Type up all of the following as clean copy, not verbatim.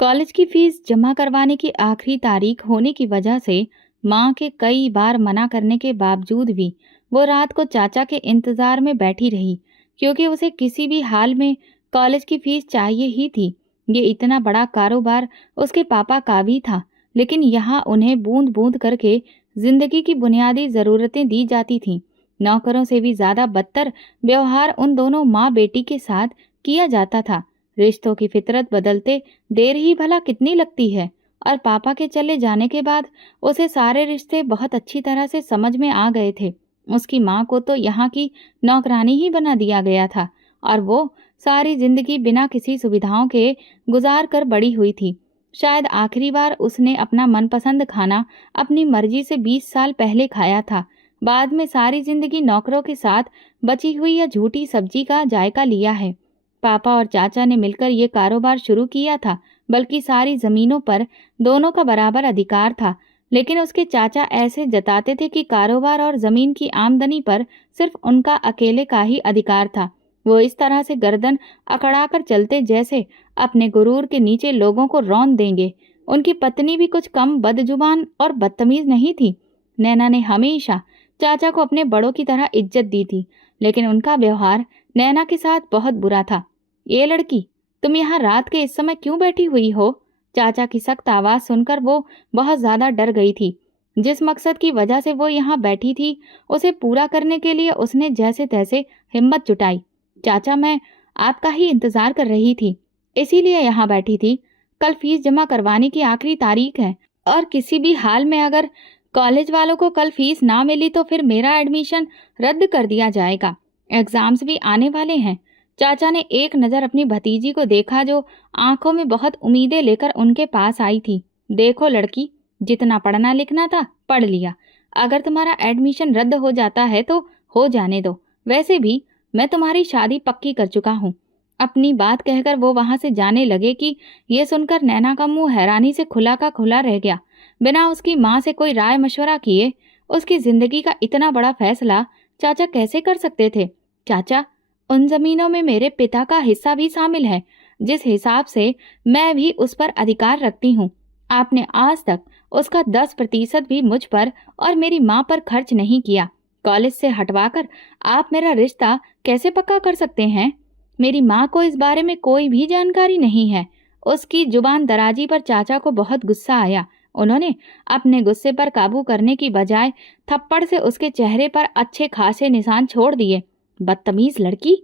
College की fees जमा करवाने की आखिरी तारीख होने की वजह से माँ के कई बार मना करने के बावजूद भी वो रात को चाचा के इंतजार में बैठी रही, क्योंकि उसे किसी भी हाल में कॉलेज की फीस चाहिए ही थी। ये इतना बड़ा कारोबार उसके पापा का भी था, लेकिन यहाँ उन्हें बूंद बूंद करके जिंदगी की बुनियादी जरूरतें दी जाती थीं। नौकरों से भी ज्यादा बदतर व्यवहार उन दोनों माँ बेटी के साथ किया जाता था। रिश्तों की फितरत बदलते देर ही भला कितनी लगती है, और पापा के चले जाने के बाद उसे सारे रिश्ते बहुत अच्छी तरह से समझ में आ गए थे। उसकी माँ को तो यहाँ की नौकरानी ही बना दिया गया था, और वो सारी जिंदगी बिना किसी सुविधाओं के गुजार कर बड़ी हुई थी। शायद आखिरी बार उसने अपना मनपसंद खाना अपनी मर्जी से 20 साल पहले खाया था। बाद में सारी जिंदगी नौकरों के साथ बची हुई या झूठी सब्जी का जायका लिया है। पापा और चाचा ने मिलकर ये कारोबार शुरू किया था, बल्कि सारी जमीनों पर दोनों का बराबर अधिकार था। लेकिन उसके चाचा ऐसे जताते थे कि कारोबार और जमीन की आमदनी पर सिर्फ उनका अकेले का ही अधिकार था। वो इस तरह से गर्दन अकड़ाकर चलते जैसे अपने गुरूर के नीचे लोगों को रौंद देंगे। उनकी पत्नी भी कुछ कम बदजुबान और बदतमीज नहीं थी। नैना ने हमेशा चाचा को अपने बड़ों की तरह इज्जत दी थी, लेकिन उनका व्यवहार नैना के साथ बहुत बुरा था। ये लड़की, तुम यहाँ रात के इस समय क्यों बैठी हुई हो? चाचा की सख्त आवाज सुनकर वो बहुत ज्यादा डर गई थी। जिस मकसद की वजह से वो यहाँ बैठी थी, उसे पूरा करने के लिए उसने जैसे तैसे हिम्मत जुटाई। चाचा, मैं आपका ही इंतजार कर रही थी, इसीलिए यहाँ बैठी थी। कल फीस जमा करवाने की आखिरी तारीख है, और किसी भी हाल में अगर कॉलेज वालों को कल फीस ना मिली तो फिर मेरा एडमिशन रद्द कर दिया जाएगा। एग्जाम्स भी आने वाले हैं। चाचा ने एक नज़र अपनी भतीजी को देखा, जो आंखों में बहुत उम्मीदें लेकर उनके पास आई थी। देखो लड़की, जितना पढ़ना लिखना था पढ़ लिया। अगर तुम्हारा एडमिशन रद्द हो जाता है तो हो जाने दो। वैसे भी मैं तुम्हारी शादी पक्की कर चुका हूँ। अपनी बात कहकर वो वहां से जाने लगे कि ये सुनकर नैना का मुंह हैरानी से खुला का खुला रह गया। बिना उसकी माँ से कोई राय मशवरा किए उसकी जिंदगी का इतना बड़ा फैसला चाचा कैसे कर सकते थे? चाचा, उन जमीनों में मेरे पिता का हिस्सा भी शामिल है, जिस हिसाब से मैं भी उस पर अधिकार रखती हूँ। आपने आज तक उसका 10% भी मुझ पर और मेरी माँ पर खर्च नहीं किया। कॉलेज से हटवाकर आप मेरा रिश्ता कैसे पक्का कर सकते हैं? मेरी माँ को इस बारे में कोई भी जानकारी नहीं है। उसकी जुबान दराजी पर चाचा को बहुत गुस्सा आया। उन्होंने अपने गुस्से पर काबू करने की बजाय थप्पड़ से उसके चेहरे पर अच्छे खासे निशान छोड़ दिए। बदतमीज लड़की,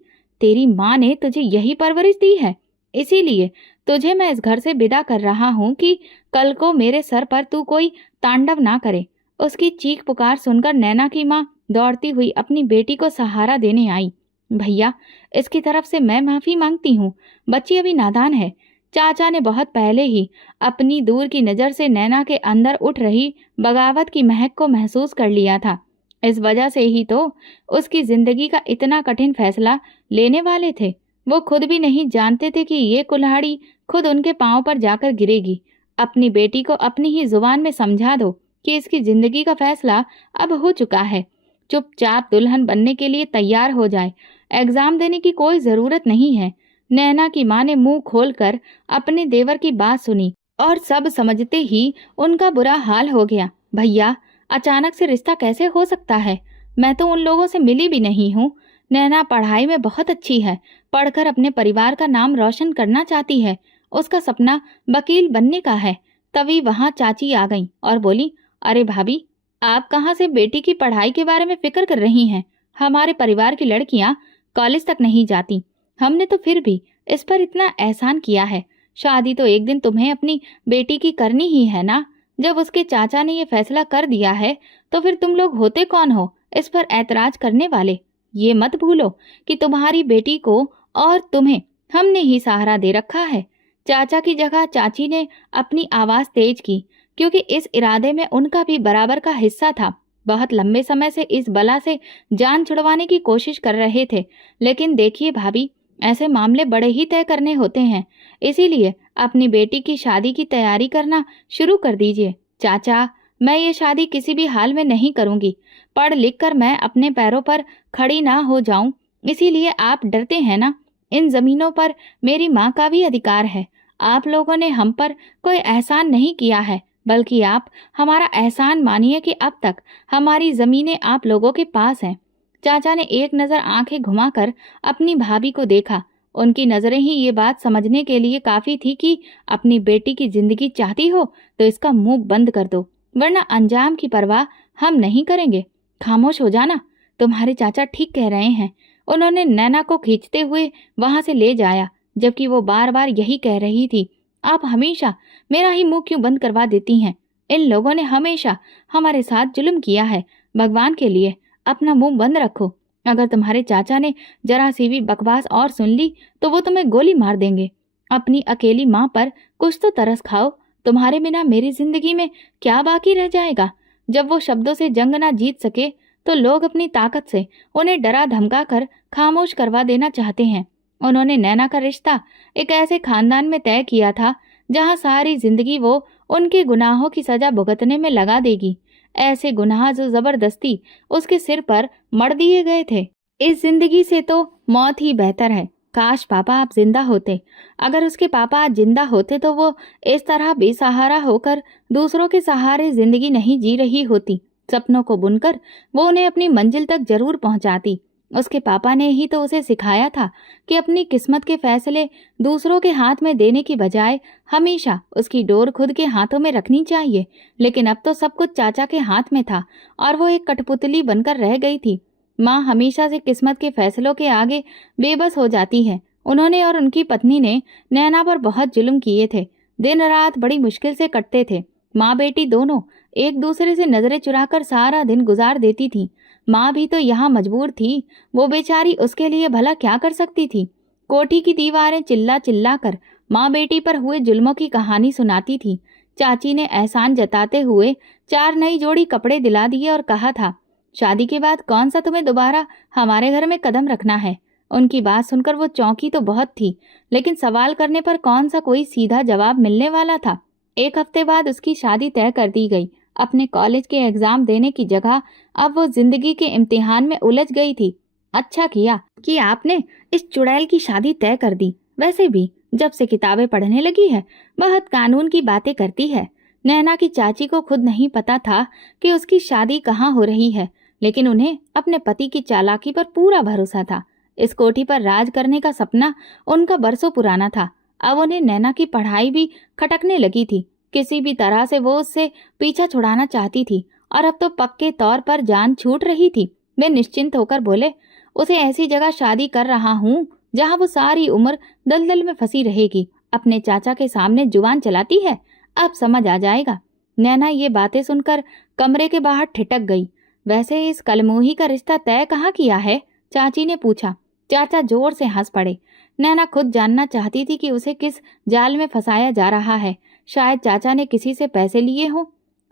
तेरी माँ ने तुझे यही परवरिश दी है, इसीलिए तुझे मैं इस घर से विदा कर रहा हूँ कि कल को मेरे सर पर तू कोई तांडव ना करे। उसकी चीख पुकार सुनकर नैना की माँ दौड़ती हुई अपनी बेटी को सहारा देने आई। भैया, इसकी तरफ से मैं माफी मांगती हूँ, बच्ची अभी नादान है। चाचा ने बहुत पहले ही अपनी दूर की नज़र से नैना के अंदर उठ रही बगावत की महक को महसूस कर लिया था। इस वजह से ही तो उसकी जिंदगी का इतना कठिन फैसला लेने वाले थे। वो खुद भी नहीं जानते थे कि ये कुल्हाड़ी खुद उनके पांव पर जाकर गिरेगी। अपनी बेटी को अपनी ही जुबान में समझा दो कि इसकी जिंदगी का फैसला अब हो चुका है। चुपचाप दुल्हन बनने के लिए तैयार हो जाए। एग्जाम देने की कोई जरूरत नहीं है। नैना की माँ ने मुंह खोलकर अपने देवर की बात सुनी, और सब समझते ही उनका बुरा हाल हो गया। भैया, अचानक से रिश्ता कैसे हो सकता है? मैं तो उन लोगों से मिली भी नहीं हूँ। नैना पढ़ाई में बहुत अच्छी है, पढ़कर अपने परिवार का नाम रोशन करना चाहती है। उसका सपना वकील बनने का है। तभी वहां चाची आ गई और बोली, अरे भाभी, आप कहाँ से बेटी की पढ़ाई के बारे में फिक्र कर रही हैं? हमारे परिवार की लड़कियां कॉलेज तक नहीं जाती। हमने तो फिर भी इस पर इतना एहसान किया है। शादी तो एक दिन तुम्हें अपनी बेटी की करनी ही है ना। जब उसके चाचा ने ये फैसला कर दिया है तो फिर तुम लोग होते कौन हो इस पर ऐतराज करने वाले? ये मत भूलो कि तुम्हारी बेटी को और तुम्हें हमने ही सहारा दे रखा है। चाचा की जगह चाची ने अपनी आवाज तेज की, क्योंकि इस इरादे में उनका भी बराबर का हिस्सा था। बहुत लंबे समय से इस बला से जान छुड़वाने की कोशिश कर रहे थे, लेकिन देखिए भाभी, ऐसे मामले बड़े ही तय करने होते हैं। इसीलिए अपनी बेटी की शादी की तैयारी करना शुरू कर दीजिए। चाचा, मैं ये शादी किसी भी हाल में नहीं करूंगी। पढ़ लिख कर मैं अपने पैरों पर खड़ी ना हो जाऊं, इसीलिए आप डरते हैं ना। इन जमीनों पर मेरी माँ का भी अधिकार है। आप लोगों ने हम पर कोई एहसान नहीं किया है, बल्कि आप हमारा एहसान मानिए कि अब तक हमारी जमीनें आप लोगों के पास हैं। चाचा ने एक नज़र आंखें घुमाकर अपनी भाभी को देखा। उनकी नज़रें ही ये बात समझने के लिए काफ़ी थी कि अपनी बेटी की जिंदगी चाहती हो तो इसका मुंह बंद कर दो, वरना अंजाम की परवाह हम नहीं करेंगे। खामोश हो जाना, तुम्हारे चाचा ठीक कह रहे हैं। उन्होंने नैना को खींचते हुए वहां से ले जाया, जबकि वो बार बार यही कह रही थी, आप हमेशा मेरा ही मुंह क्यों बंद करवा देती हैं? इन लोगों ने हमेशा हमारे साथ जुल्म किया है। भगवान के लिए अपना मुंह बंद रखो। अगर तुम्हारे चाचा ने जरा सी भी बकवास और सुन ली तो वो तुम्हें गोली मार देंगे। अपनी अकेली माँ पर कुछ तो तरस खाओ। तुम्हारे बिना मेरी जिंदगी में क्या बाकी रह जाएगा? जब वो शब्दों से जंग ना जीत सके तो लोग अपनी ताकत से उन्हें डरा धमका कर खामोश करवा देना चाहते हैं। उन्होंने नैना का रिश्ता एक ऐसे खानदान में तय किया था जहां सारी जिंदगी वो उनके गुनाहों की सजा भुगतने में लगा देगी। ऐसे गुनाह जो जबरदस्ती उसके सिर पर मढ़ दिए गए थे। इस जिंदगी से तो मौत ही बेहतर है। काश पापा आप जिंदा होते। अगर उसके पापा आज जिंदा होते तो वो इस तरह बेसहारा होकर दूसरों के सहारे जिंदगी नहीं जी रही होती। सपनों को बुनकर वो उन्हें अपनी मंजिल तक जरूर पहुंचाती। उसके पापा ने ही तो उसे सिखाया था कि अपनी किस्मत के फैसले दूसरों के हाथ में देने की बजाय हमेशा उसकी डोर खुद के हाथों में रखनी चाहिए। लेकिन अब तो सब कुछ चाचा के हाथ में था और वो एक कठपुतली बनकर रह गई थी। माँ हमेशा से किस्मत के फैसलों के आगे बेबस हो जाती है। उन्होंने और उनकी पत्नी ने नैना पर बहुत जुल्म किए थे। दिन रात बड़ी मुश्किल से कटते थे। माँ बेटी दोनों एक दूसरे से नजरें चुराकर सारा दिन गुजार देती थी। माँ भी तो यहाँ मजबूर थी, वो बेचारी उसके लिए भला क्या कर सकती थी। कोठी की दीवारें चिल्ला चिल्ला कर माँ बेटी पर हुए जुल्मों की कहानी सुनाती थी। चाची ने एहसान जताते हुए 4 नई जोड़ी कपड़े दिला दिए और कहा था, शादी के बाद कौन सा तुम्हें दोबारा हमारे घर में कदम रखना है। उनकी बात सुनकर वो चौंकी तो बहुत थी, लेकिन सवाल करने पर कौन सा कोई सीधा जवाब मिलने वाला था। 1 हफ्ते बाद उसकी शादी तय कर दी गई। अपने कॉलेज के एग्जाम देने की जगह अब वो जिंदगी के इम्तिहान में उलझ गई थी। अच्छा किया कि आपने इस चुड़ैल की शादी तय कर दी। वैसे भी जब से किताबें पढ़ने लगी है बहुत कानून की बातें करती है। नैना की चाची को खुद नहीं पता था कि उसकी शादी कहाँ हो रही है, लेकिन उन्हें अपने पति की चालाकी पर पूरा भरोसा था। इस कोठी पर राज करने का सपना उनका बरसों पुराना था। अब उन्हें नैना की पढ़ाई भी खटकने लगी थी। किसी भी तरह से वो उससे पीछा छुड़ाना चाहती थी और अब तो पक्के तौर पर जान छूट रही थी। वे निश्चिंत होकर बोले, उसे ऐसी जगह शादी कर रहा हूँ जहाँ वो सारी उम्र दलदल में फंसी रहेगी। अपने चाचा के सामने जुबान चलाती है, अब समझ आ जाएगा। नैना ये बातें सुनकर कमरे के बाहर ठिठक गई। वैसे इस कलमोही का रिश्ता तय कहाँ किया है? चाची ने पूछा। चाचा जोर से हंस पड़े। नैना खुद जानना चाहती थी कि उसे किस जाल में फंसाया जा रहा है। शायद चाचा ने किसी से पैसे लिए हों।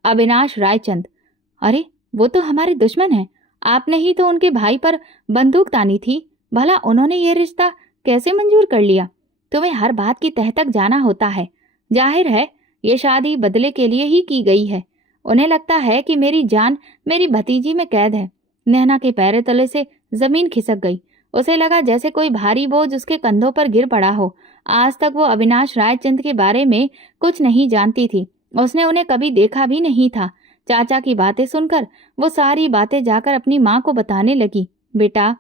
अविनाश रायचंद। अरे वो तो हमारे दुश्मन हैं। आपने ही तो उनके भाई पर बंदूक तानी थी। भला उन्होंने ये रिश्ता कैसे मंजूर कर लिया? तुम्हें हर बात की तह तक जाना होता है। जाहिर है ये शादी बदले के लिए ही की गई है। उन्हें लगता है कि मेरी जान मेरी भतीजी में कैद है। नैना के पैरों तले से जमीन खिसक गई। उसे लगा जैसे कोई भारी बोझ उसके कंधों पर गिर पड़ा हो। आज तक वो अविनाश रायचंद के बारे में कुछ नहीं जानती थी। उसने उन्हें कभी देखा भी नहीं था। चाचा की बातें सुनकर वो सारी बातें जाकर अपनी माँ को बताने लगी। बेटा,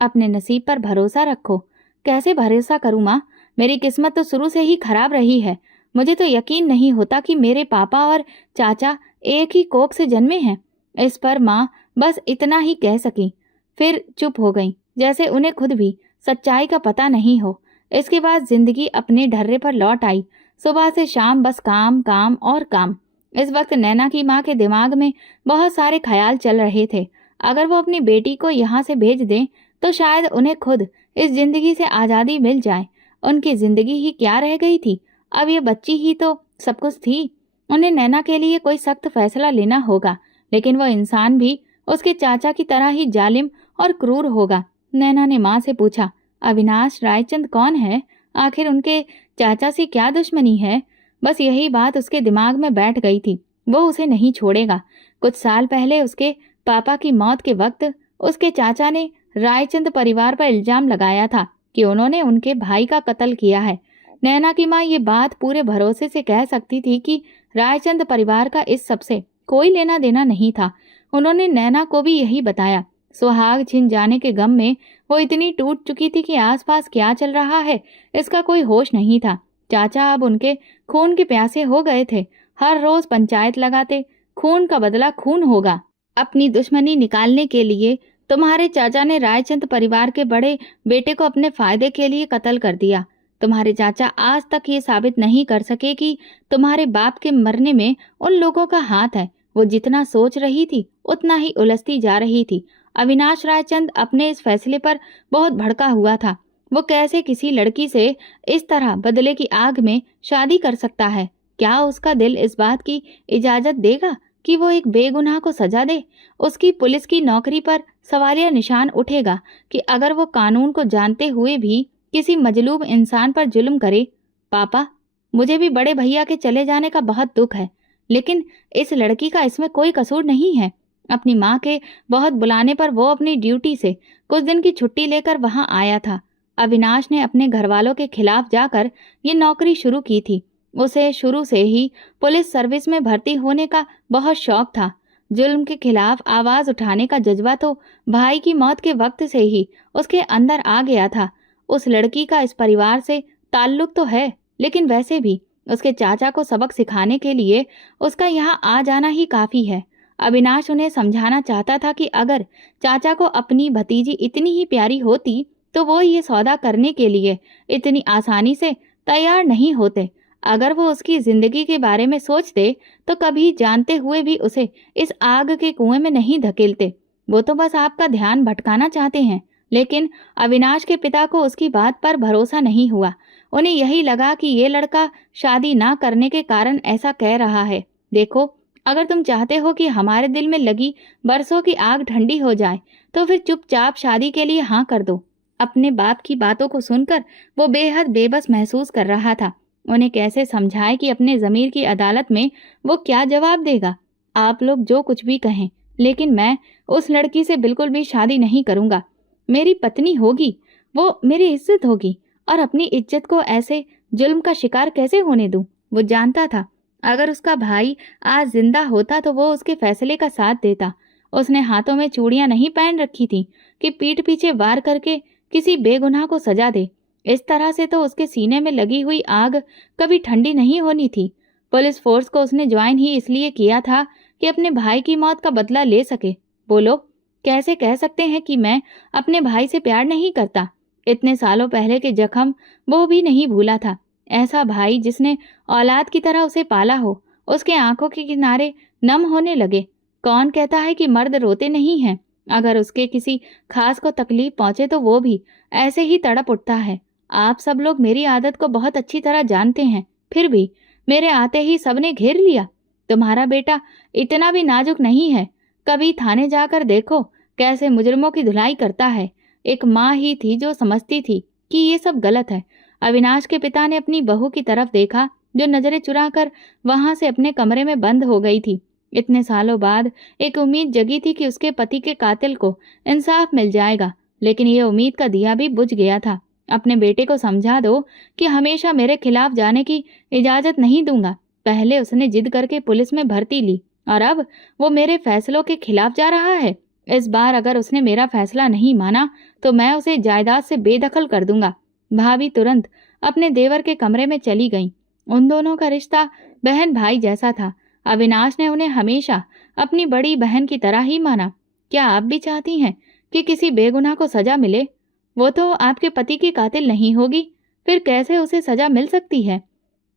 अपने नसीब पर भरोसा रखो। कैसे भरोसा करूँ माँ? मेरी किस्मत तो शुरू से ही खराब रही है। मुझे तो यकीन नहीं होता कि मेरे पापा और चाचा एक ही कोख से जन्मे हैं। इस पर माँ बस इतना ही कह सकी, फिर चुप हो गई, जैसे उन्हें खुद भी सच्चाई का पता नहीं हो। इसके बाद जिंदगी अपने ढर्रे पर लौट आई। सुबह से शाम बस काम काम और काम। इस वक्त नैना की माँ के दिमाग में बहुत सारे ख्याल चल रहे थे। अगर वो अपनी बेटी को यहाँ से भेज दें तो शायद उन्हें खुद इस जिंदगी से आज़ादी मिल जाए। उनकी जिंदगी ही क्या रह गई थी? अब ये बच्ची ही तो सब कुछ थी। उन्हें नैना के लिए कोई सख्त फैसला लेना होगा, लेकिन वो इंसान भी उसके चाचा की तरह ही जालिम और क्रूर होगा। नैना ने माँ से पूछा, अविनाश रायचंद कौन है? आखिर उनके चाचा से क्या दुश्मनी है? बस यही बात उसके दिमाग में बैठ गई थी। वो उसे नहीं छोड़ेगा। कुछ साल पहले उसके पापा की मौत के वक्त उसके चाचा ने रायचंद परिवार पर इल्जाम लगाया था कि उन्होंने उनके भाई का कत्ल किया है। नैना की माँ ये बात पूरे भरोसे से कह सकती थी कि रायचंद परिवार का इस सबसे कोई लेना देना नहीं था। उन्होंने नैना को भी यही बताया। सुहाग छिन जाने के गम में वो इतनी टूट चुकी थी कि आसपास क्या चल रहा है इसका कोई होश नहीं था। चाचा अब उनके खून के प्यासे हो गए थे। हर रोज पंचायत लगाते, खून का बदला खून होगा। अपनी दुश्मनी निकालने के लिए तुम्हारे चाचा ने रायचंद परिवार के बड़े बेटे को अपने फायदे के लिए कत्ल कर दिया। तुम्हारे चाचा आज तक ये साबित नहीं कर सके कि तुम्हारे बाप के मरने में उन लोगों का हाथ है। वो जितना सोच रही थी उतना ही उलझती जा रही थी। अविनाश रायचंद अपने इस फैसले पर बहुत भड़का हुआ था। वो कैसे किसी लड़की से इस तरह बदले की आग में शादी कर सकता है? क्या उसका दिल इस बात की इजाजत देगा कि वो एक बेगुनाह को सजा दे? उसकी पुलिस की नौकरी पर सवालिया निशान उठेगा कि अगर वो कानून को जानते हुए भी किसी मजलूम इंसान पर जुल्म करे। पापा, मुझे भी बड़े भैया के चले जाने का बहुत दुख है, लेकिन इस लड़की का इसमें कोई कसूर नहीं है। अपनी माँ के बहुत बुलाने पर वो अपनी ड्यूटी से कुछ दिन की छुट्टी लेकर वहां आया था। अविनाश ने अपने घर वालों के खिलाफ जाकर ये नौकरी शुरू की थी। उसे शुरू से ही पुलिस सर्विस में भर्ती होने का बहुत शौक था। जुल्म के खिलाफ आवाज उठाने का जज्बा तो भाई की मौत के वक्त से ही उसके अंदर आ गया था। उस लड़की का इस परिवार से ताल्लुक तो है, लेकिन वैसे भी उसके चाचा को सबक सिखाने के लिए उसका यहाँ आ जाना ही काफी है। अविनाश उन्हें समझाना चाहता था कि अगर चाचा को अपनी भतीजी इतनी ही प्यारी होती तो वो ये सौदा करने के लिए इतनी आसानी से तैयार नहीं होते। अगर वो उसकी जिंदगी के बारे में सोचते तो कभी जानते हुए भी उसे इस आग के कुएं में नहीं धकेलते। वो तो बस आपका ध्यान भटकाना चाहते हैं। लेकिन अविनाश के पिता को उसकी बात पर भरोसा नहीं हुआ। उन्हें यही लगा कि ये लड़का शादी ना करने के कारण ऐसा कह रहा है। देखो, अगर तुम चाहते हो कि हमारे दिल में लगी बरसों की आग ठंडी हो जाए तो फिर चुपचाप शादी के लिए हाँ कर दो। अपने बाप की बातों को सुनकर वो बेहद बेबस महसूस कर रहा था। उन्हें कैसे समझाए कि अपने जमीर की अदालत में वो क्या जवाब देगा। आप लोग जो कुछ भी कहें, लेकिन मैं उस लड़की से बिल्कुल भी शादी नहीं करूंगा। मेरी पत्नी होगी, वो मेरी इज्जत होगी, और अपनी इज्जत को ऐसे जुल्म का शिकार कैसे होने दूं? वो जानता था अगर उसका भाई आज जिंदा होता तो वो उसके फैसले का साथ देता। उसने हाथों में चूड़ियां नहीं पहन रखी थी कि पीठ पीछे वार करके किसी बेगुनाह को सजा दे। इस तरह से तो उसके सीने में लगी हुई आग कभी ठंडी नहीं होनी थी। पुलिस फोर्स को उसने ज्वाइन ही इसलिए किया था कि अपने भाई की मौत का बदला ले सके। बोलो, कैसे कह सकते हैं कि मैं अपने भाई से प्यार नहीं करता? इतने सालों पहले के जख्म वो भी नहीं भूला था। ऐसा भाई जिसने औलाद की तरह उसे पाला हो, उसके आंखों के किनारे नम होने लगे। कौन कहता है कि मर्द रोते नहीं हैं? अगर उसके किसी खास को तकलीफ पहुंचे तो वो भी ऐसे ही तड़प उठता है। आप सब लोग मेरी आदत को बहुत अच्छी तरह जानते हैं, फिर भी मेरे आते ही सबने घेर लिया। तुम्हारा बेटा इतना भी नाजुक नहीं है। कभी थाने जाकर देखो कैसे मुजरिमों की धुलाई करता है। एक माँ ही थी जो समझती थी कि ये सब गलत है। अविनाश के पिता ने अपनी बहू की तरफ देखा जो नजरें चुराकर वहां से अपने कमरे में बंद हो गई थी। इतने सालों बाद एक उम्मीद जगी थी कि उसके पति के कातिल को इंसाफ मिल जाएगा, लेकिन ये उम्मीद का दिया भी बुझ गया था। अपने बेटे को समझा दो कि हमेशा मेरे खिलाफ जाने की इजाजत नहीं दूंगा। पहले उसने जिद करके पुलिस में भर्ती ली और अब वो मेरे फैसलों के खिलाफ जा रहा है। इस बार अगर उसने मेरा फैसला नहीं माना तो मैं उसे जायदाद से बेदखल कर दूंगा। भाभी तुरंत अपने देवर के कमरे में चली गईं। उन दोनों का रिश्ता बहन भाई जैसा था। अविनाश ने उन्हें हमेशा अपनी बड़ी बहन की तरह ही माना। क्या आप भी चाहती हैं कि किसी बेगुनाह को सजा मिले? वो तो आपके पति की कातिल नहीं होगी, फिर कैसे उसे सजा मिल सकती है?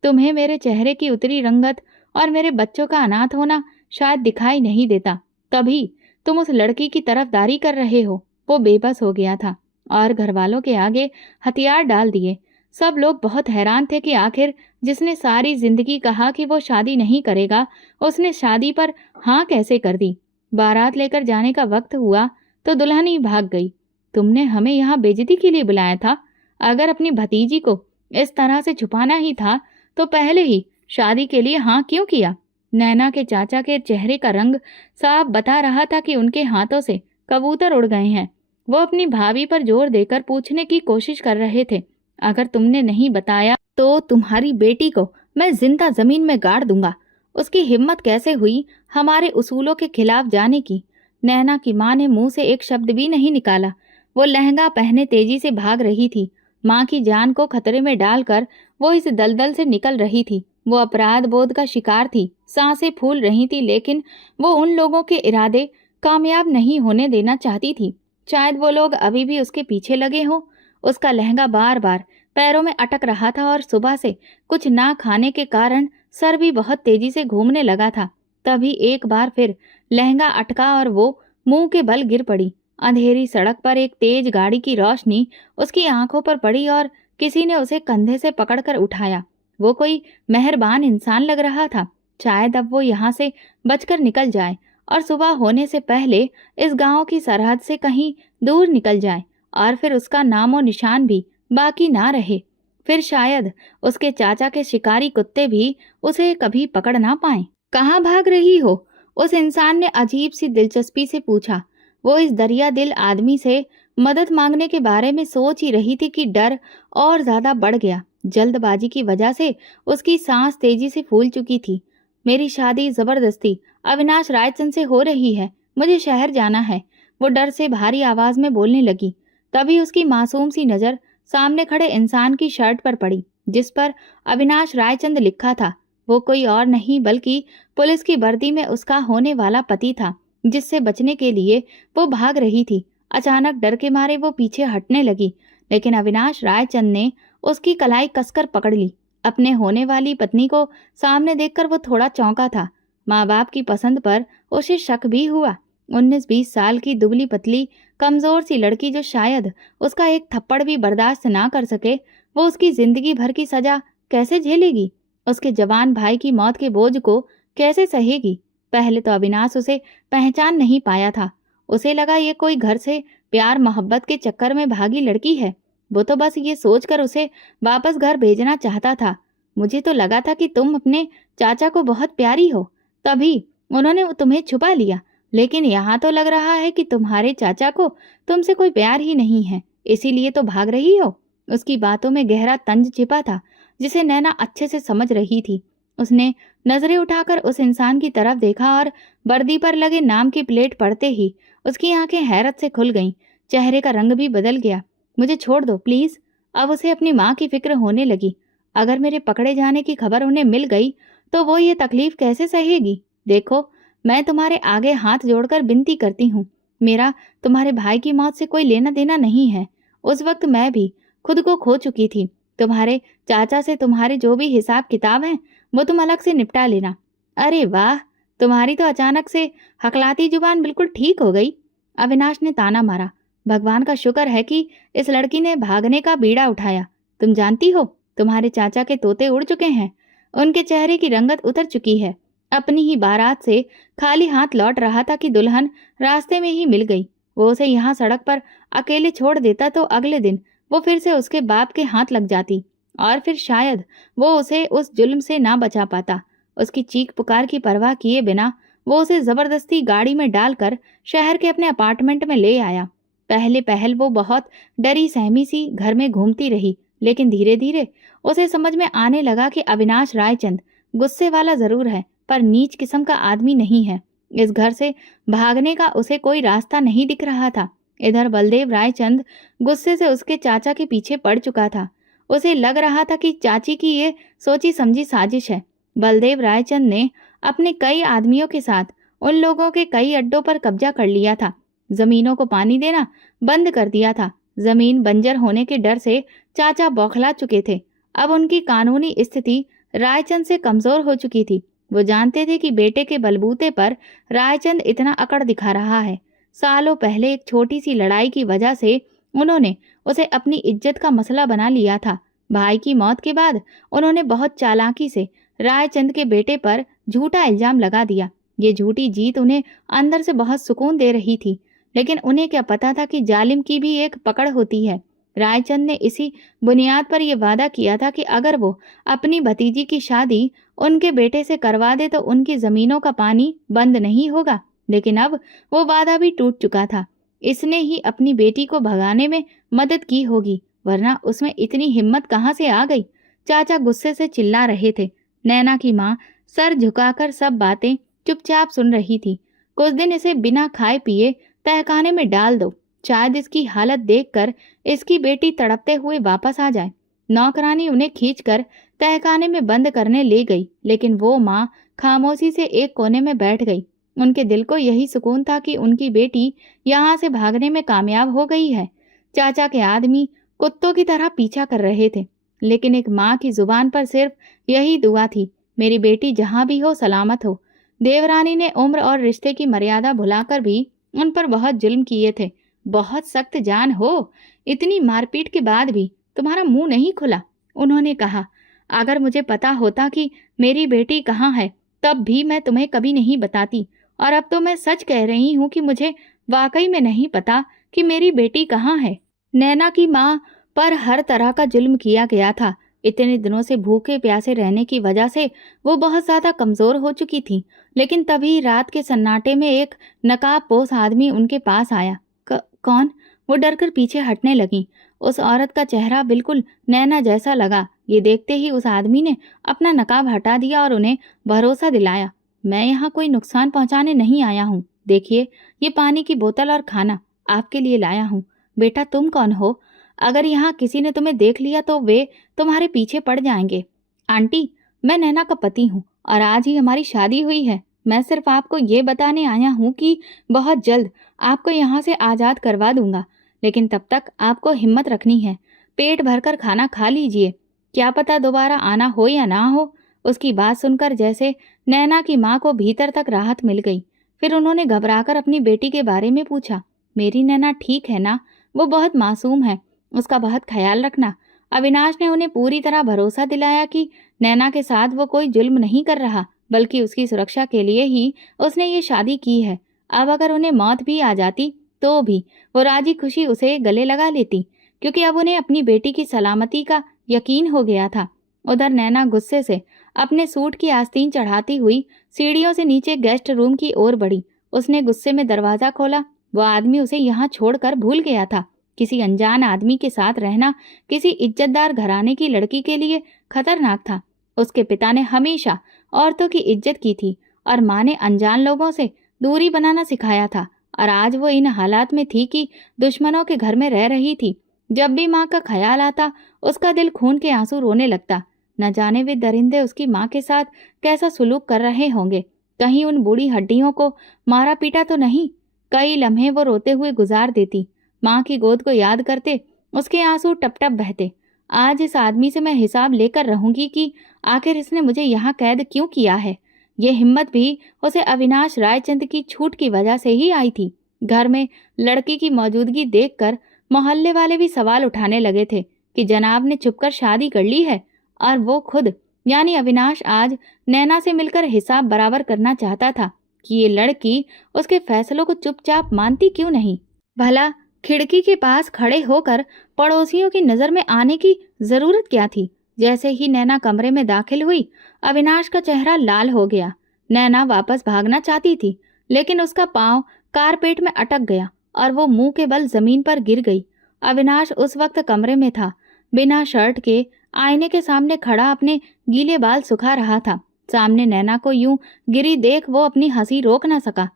तुम्हें मेरे चेहरे की उतरी रंगत और मेरे बच्चों का अनाथ होना शायद दिखाई नहीं देता, तभी तुम उस लड़की की तरफदारी कर रहे हो। वो बेबस हो गया था और घर वालों के आगे हथियार डाल दिए। सब लोग बहुत हैरान थे कि आखिर जिसने सारी जिंदगी कहा कि वो शादी नहीं करेगा, उसने शादी पर हाँ कैसे कर दी। बारात लेकर जाने का वक्त हुआ तो दुल्हन ही भाग गई। तुमने हमें यहाँ बेइज्जती के लिए बुलाया था? अगर अपनी भतीजी को इस तरह से छुपाना ही था तो पहले ही शादी के लिए हाँ क्यों किया? नैना के चाचा के चेहरे का रंग साफ बता रहा था कि उनके हाथों से कबूतर उड़ गए हैं। वो अपनी भाभी पर जोर देकर पूछने की कोशिश कर रहे थे, अगर तुमने नहीं बताया तो तुम्हारी बेटी को मैं जिंदा जमीन में गाड़ दूंगा। उसकी हिम्मत कैसे हुई हमारे उसूलों के खिलाफ जाने की। नैना की माँ ने मुंह से एक शब्द भी नहीं निकाला। वो लहंगा पहने तेजी से भाग रही थी। माँ की जान को खतरे में डालकर वो इस दलदल से निकल रही थी। वो अपराध बोध का शिकार थी। सांसें फूल रही थी, लेकिन वो उन लोगों के इरादे कामयाब नहीं होने देना चाहती थी। शायद वो लोग अभी भी उसके पीछे लगे हों। उसका लहंगा बार बार पैरों में अटक रहा था और सुबह से कुछ ना खाने के कारण सर भी बहुत तेजी से घूमने लगा था। तभी एक बार फिर लहंगा अटका और वो मुंह के बल गिर पड़ी। अंधेरी सड़क पर एक तेज गाड़ी की रोशनी उसकी आंखों पर पड़ी और किसी ने उसे कंधे से पकड़कर उठाया। वो कोई मेहरबान इंसान लग रहा था। शायद अब वो यहाँ से बचकर निकल जाए और सुबह होने से पहले इस गांव की सरहद से कहीं दूर निकल जाए, और फिर उसका नामो निशान भी बाकी ना रहे। फिर शायद उसके चाचा के शिकारी कुत्ते भी उसे कभी पकड़ ना पाएं। कहाँ भाग रही हो? उस इंसान ने अजीब सी दिलचस्पी से पूछा। वो इस दरिया दिल आदमी से मदद मांगने के बारे में सोच ही रही थी कि डर और ज्यादा बढ़ गया। जल्दबाजी की वजह से उसकी सांस तेजी से फूल चुकी थी। मेरी शादी जबरदस्ती अविनाश रायचंद से हो रही है। मुझे शहर जाना है, वो डर से भारी आवाज में बोलने लगी। तभी उसकी मासूम सी नजर सामने खड़े इंसान की शर्ट पर पड़ी, जिस पर अविनाश रायचंद लिखा था। वो कोई और नहीं बल्कि पुलिस की वर्दी में उसका होने वाला पति था, जिससे बचने के लिए वो भाग रही थी। अचानक डर के मारे वो पीछे हटने लगी, लेकिन अविनाश रायचंद ने उसकी कलाई कसकर पकड़ ली। अपने होने वाली पत्नी को सामने देखकर वो थोड़ा चौंका था। माँ बाप की पसंद पर उसे शक भी हुआ। 19-20 साल की दुबली पतली कमजोर सी लड़की जो शायद उसका एक थप्पड़ भी बर्दाश्त ना कर सके, वो उसकी जिंदगी भर की सजा कैसे झेलेगी? उसके जवान भाई की मौत के बोझ को कैसे सहेगी? पहले तो अविनाश उसे पहचान नहीं पाया था। उसे लगा ये कोई घर से प्यार मोहब्बत के चक्कर में भागी लड़की है। वो तो बस ये सोचकर उसे वापस घर भेजना चाहता था। मुझे तो लगा था कि तुम अपने चाचा को बहुत प्यारी हो, तभी उन्होंने तुम्हें छुपा लिया। लेकिन यहाँ तो लग रहा है कि तुम्हारे चाचा को तुमसे कोई प्यार ही नहीं है, इसीलिए तो भाग रही हो। उसकी बातों में गहरा तंज छिपा था, जिसे नैना अच्छे से समझ रही थी। उसने नजरें उठाकर उस इंसान की तरफ देखा और वर्दी पर लगे नाम की प्लेट पढ़ते ही उसकी आंखें हैरत से खुल गईं। चेहरे का रंग भी बदल गया। मुझे छोड़ दो प्लीज। अब उसे अपनी माँ की फिक्र होने लगी। अगर मेरे पकड़े जाने की खबर उन्हें मिल गई तो वो ये तकलीफ कैसे सहेगी? देखो, मैं तुम्हारे आगे हाथ जोड़कर विनती करती हूँ। मेरा तुम्हारे भाई की मौत से कोई लेना देना नहीं है। उस वक्त मैं भी खुद को खो चुकी थी। तुम्हारे चाचा से तुम्हारे जो भी हिसाब किताब हैं वो तुम अलग से निपटा लेना। अरे वाह, तुम्हारी तो अचानक से हकलाती जुबान बिल्कुल ठीक हो गई। अविनाश ने ताना मारा। भगवान का शुक्र है कि इस लड़की ने भागने का बीड़ा उठाया। तुम जानती हो, तुम्हारे चाचा के तोते उड़ चुके हैं। उनके चेहरे की रंगत उतर चुकी है। अपनी ही बारात से खाली हाथ लौट रहा था कि दुल्हन रास्ते में ही मिल गई। वो उसे यहाँ सड़क पर अकेले छोड़ देता तो अगले दिन वो फिर से उसके बाप के हाथ लग जाती, और फिर शायद वो उसे उस जुल्म से ना बचा पाता। उसकी चीख पुकार की परवाह किए बिना वो उसे जबरदस्ती गाड़ी में डालकर शहर के अपने अपार्टमेंट में ले आया। पहले पहल वो बहुत डरी सहमी सी घर में घूमती रही, लेकिन धीरे धीरे उसे समझ में आने लगा कि अविनाश रायचंद गुस्से वाला जरूर है, पर नीच किस्म का आदमी नहीं है। इस घर से भागने का उसे कोई रास्ता नहीं दिख रहा था। इधर बलदेव रायचंद गुस्से से उसके चाचा के पीछे पड़ चुका था। उसे लग रहा था कि चाची की ये सोची समझी साजिश है। बलदेव रायचंद ने अपने कई आदमियों के साथ उन लोगों के कई अड्डों पर कब्जा कर लिया था। जमीनों को पानी देना बंद कर दिया था। जमीन बंजर होने के डर से चाचा बौखला चुके थे। अब उनकी कानूनी स्थिति रायचंद से कमजोर हो चुकी थी। वो जानते थे कि बेटे के बलबूते पर रायचंद इतना अकड़ दिखा रहा है। सालों पहले एक छोटी सी लड़ाई की वजह से उन्होंने उसे अपनी इज्जत का मसला बना लिया था। भाई की मौत के बाद उन्होंने बहुत चालाकी से रायचंद के बेटे पर झूठा इल्जाम लगा दिया। ये झूठी जीत उन्हें अंदर से बहुत सुकून दे रही थी, लेकिन उन्हें क्या पता था कि जालिम की भी एक पकड़ होती है। रायचंद ने इसी बुनियाद पर यह वादा किया था कि अगर वो अपनी भतीजी की शादी उनके बेटे से करवा दे तो उनकी जमीनों का पानी बंद नहीं होगा। लेकिन अब वो वादा भी टूट चुका था। इसने ही अपनी बेटी को भगाने में मदद की होगी, वरना उसमें इतनी हिम्मत कहाँ से आ गई? चाचा गुस्से से चिल्ला रहे थे। नैना की माँ सर झुकाकर सब बातें चुपचाप सुन रही थी। कुछ दिन इसे बिना खाए पिए तहखाने में डाल दो, शायद इसकी हालत देखकर इसकी बेटी तड़पते हुए वापस आ जाए। नौकरानी उन्हें खींचकर तहखाने में बंद करने ले गई, लेकिन वो माँ खामोशी से एक कोने में बैठ गई। उनके दिल को यही सुकून था कि उनकी बेटी यहाँ से भागने में कामयाब हो गई है। चाचा के आदमी कुत्तों की तरह पीछा कर रहे थे, लेकिन एक माँ की जुबान पर सिर्फ यही दुआ थी, मेरी बेटी जहाँ भी हो सलामत हो। देवरानी ने उम्र और रिश्ते की मर्यादा भुलाकर भी उन पर बहुत जुल्म किए थे। बहुत सख्त जान हो, इतनी मारपीट के बाद भी तुम्हारा मुंह नहीं खुला। उन्होंने कहा, अगर मुझे पता होता कि मेरी बेटी कहाँ है, तब भी मैं तुम्हें कभी नहीं बताती। और अब तो मैं सच कह रही हूँ कि मुझे वाकई में नहीं पता कि मेरी बेटी कहाँ है। नैना की माँ पर हर तरह का जुल्म किया गया था। इतने दिनों से भूखे प्यासे रहने की वजह से वो बहुत ज्यादा कमजोर हो चुकी थी। लेकिन तभी रात के सन्नाटे में एक नकाबपोश आदमी उनके पास आया। कौन? वो डरकर पीछे हटने लगी। उस औरत का चेहरा बिल्कुल नैना जैसा लगा। ये देखते ही उस आदमी ने अपना नकाब हटा दिया और उन्हें भरोसा दिलाया, मैं यहाँ कोई नुकसान पहुंचाने नहीं आया हूँ। देखिए, ये पानी की बोतल और खाना आपके लिए लाया हूँ। बेटा, तुम कौन हो? अगर यहाँ किसी ने तुम्हें देख लिया तो वे तुम्हारे पीछे पड़ जाएंगे। आंटी, मैं नैना का पति हूँ और आज ही हमारी शादी हुई है। मैं सिर्फ आपको ये बताने आया हूँ कि बहुत जल्द आपको यहाँ से आज़ाद करवा दूंगा, लेकिन तब तक आपको हिम्मत रखनी है। पेट भरकर खाना खा लीजिए, क्या पता दोबारा आना हो या ना हो। उसकी बात सुनकर जैसे नैना की माँ को भीतर तक राहत मिल गई। फिर उन्होंने घबराकर अपनी बेटी के बारे में पूछा, मेरी नैना ठीक है ना? वो बहुत मासूम है, उसका बहुत ख्याल रखना। अविनाश ने उन्हें पूरी तरह भरोसा दिलाया कि नैना के साथ वो कोई जुल्म नहीं कर रहा, बल्कि उसकी सुरक्षा के लिए ही उसने ये शादी की है। अब अगर उन्हें मौत भी आ जाती तो भी वो राजी खुशी उसे गले लगा लेती, क्योंकि अब उन्हें अपनी बेटी की सलामती का यकीन हो गया था। उधर नैना गुस्से से अपने सूट की आस्तीन चढ़ाती हुई सीढ़ियों से नीचे गेस्ट रूम की ओर बढ़ी। उसने गुस्से में दरवाजा खोला। वो आदमी उसे यहाँ छोड़कर भूल गया था। किसी अनजान आदमी के साथ रहना किसी इज्जतदार घराने की लड़की के लिए खतरनाक था। उसके पिता ने हमेशा औरतों की इज्जत की थी और माँ ने अनजान लोगों से दूरी बनाना सिखाया था। और आज वो इन हालात में थी कि दुश्मनों के घर में रह रही थी। जब भी माँ का ख्याल आता, उसका दिल खून के आंसू रोने लगता। न जाने वे दरिंदे उसकी माँ के साथ कैसा सुलूक कर रहे होंगे। कहीं उन बूढ़ी हड्डियों को मारा पीटा तो नहीं। कई लम्हे वो रोते हुए गुजार देती। माँ की गोद को याद करते उसके आंसू टप टप बहते। आज इस आदमी से मैं हिसाब लेकर रहूंगी कि आखिर इसने मुझे यहाँ कैद क्यों किया है। ये हिम्मत भी उसे अविनाश रायचंद की छूट की वजह से ही आई थी। घर में लड़की की मौजूदगी देखकर मोहल्ले वाले भी सवाल उठाने लगे थे कि जनाब ने छुपकर शादी कर ली है। और वो खुद यानी अविनाश आज नैना से मिलकर हिसाब बराबर करना चाहता था कि ये लड़की उसके फैसलों को चुपचाप मानती क्यों नहीं। भला खिड़की के पास खड़े होकर पड़ोसियों की नजर में आने की जरूरत क्या थी। जैसे ही नैना कमरे में दाखिल हुई, अविनाश का चेहरा लाल हो गया। नैना वापस भागना चाहती थी, लेकिन उसका पांव कारपेट में अटक गया और वो मुंह के बल जमीन पर गिर गई। अविनाश उस वक्त कमरे में था, बिना शर्ट के आईने के सामने खड़ा अपने गीले बाल सुखा रहा था। सामने नैना को यूं गिरी देख वो अपनी हंसी रोक ना सका।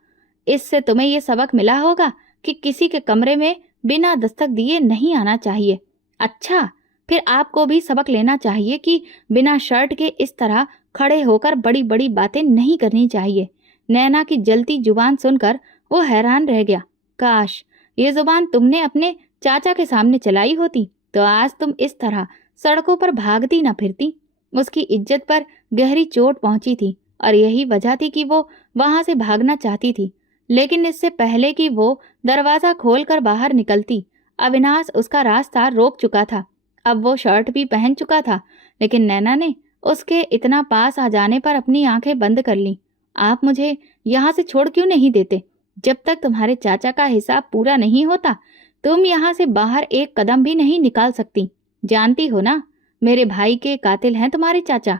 इससे तुम्हें ये सबक मिला होगा कि किसी के कमरे में बिना दस्तक दिए नहीं आना चाहिए। अच्छा, फिर आपको भी सबक लेना चाहिए कि बिना शर्ट के इस तरह खड़े होकर बड़ी बड़ी बातें नहीं करनी चाहिए। नैना की जलती जुबान सुनकर वो हैरान रह गया। काश ये जुबान तुमने अपने चाचा के सामने चलाई होती तो आज तुम इस तरह सड़कों पर भागती न फिरती। उसकी इज्जत पर गहरी चोट पहुंची थी और यही वजह थी कि वो वहां से भागना चाहती थी। लेकिन इससे पहले कि वो दरवाजा खोलकर बाहर निकलती, अविनाश उसका रास्ता रोक चुका था। अब वो शर्ट भी पहन चुका था, लेकिन नैना ने उसके इतना पास आ जाने पर अपनी आंखें बंद कर लीं। आप मुझे यहाँ से छोड़ क्यों नहीं देते? जब तक तुम्हारे चाचा का हिसाब पूरा नहीं होता, तुम यहाँ से बाहर एक कदम भी नहीं निकाल सकती। जानती हो ना, मेरे भाई के कातिल हैं तुम्हारे चाचा।